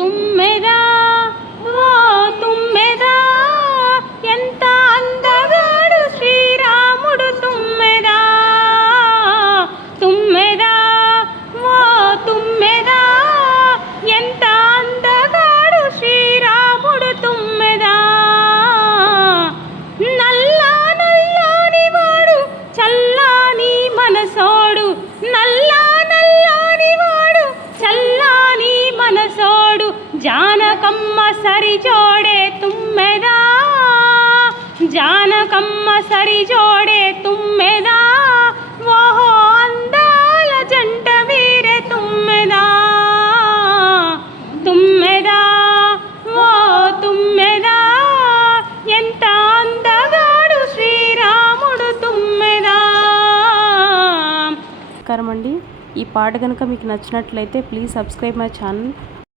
తుమ్మెదా ఓ తుమ్మెదా ఎంత అందగాడు శ్రీరాముడు తుమ్మెదా తుమ్మెదా ఓ తుమ్మెదా ఎంత అందగాడు శ్రీరాముడు తుమ్మెదా నల్లా నల్లాని వాడు చల్లాని మనసోడు నల్లా నల్లాని వాడు చల్లాని మనసోడు జానకమ్మ సరిజోడే తుమ్మెదా జానకమ్మ సరిజోడే తుమ్మెదా ఓహో అందాల జంట వీరే తుమ్మెదా తుమ్మెదా ఓ తుమ్మెదా ఎంత అందగాడు శ్రీరాముడు తుమ్మెదా. నమస్కారం అండి. ఈ పాట కనుక మీకు నచ్చినట్లయితే ప్లీజ్ సబ్స్క్రైబ్ మై ఛానల్.